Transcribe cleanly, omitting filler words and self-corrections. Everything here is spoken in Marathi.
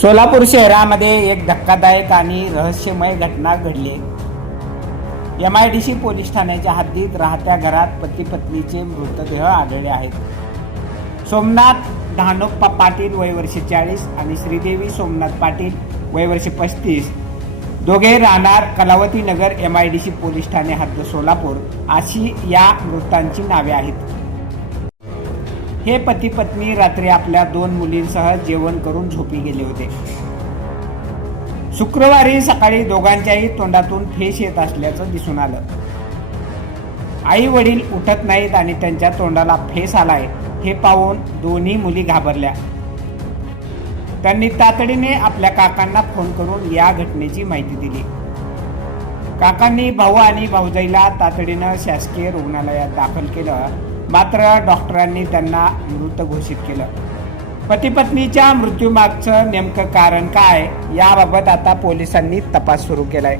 सोलापूर शहरामध्ये एक धक्कादायक आणि रहस्यमय घटना घडली. MIDC पोलीस ठाण्याच्या हद्दीत राहत्या घरात पती पत्नीचे मृतदेह आढळले आहेत. सोमनाथ धानोप्पा पाटील वय वर्ष 40 आणि श्रीदेवी सोमनाथ पाटील वय वर्ष 35, दोघे राहणार कलावती नगर, MIDC पोलीस ठाणे हद्द सोलापूर अशी या मृतांची नावे आहेत. हे पती पत्नी रात्री आपल्या 2 मुलींसह जेवण करून झोपी गेले होते. शुक्रवारी सकाळी दोघांच्याही तोंडातून फेस येत असल्याचं दिसून आलं. आई वडील उठत नाहीत आणि त्यांच्या तोंडाला फेस आलाय हे पाहून दोन्ही मुली घाबरल्या. त्यांनी तातडीने आपल्या काकांना फोन करून या घटनेची माहिती दिली. काकांनी भाऊ आणि भाऊजाईला तातडीनं शासकीय रुग्णालयात दाखल केलं, मात्र डॉक्टरांनी त्यांना मृत घोषित केलं. पती पत्नीच्या मृत्यूमागचं नेमकं कारण काय याबाबत आता पोलिसांनी तपास सुरू केलाय.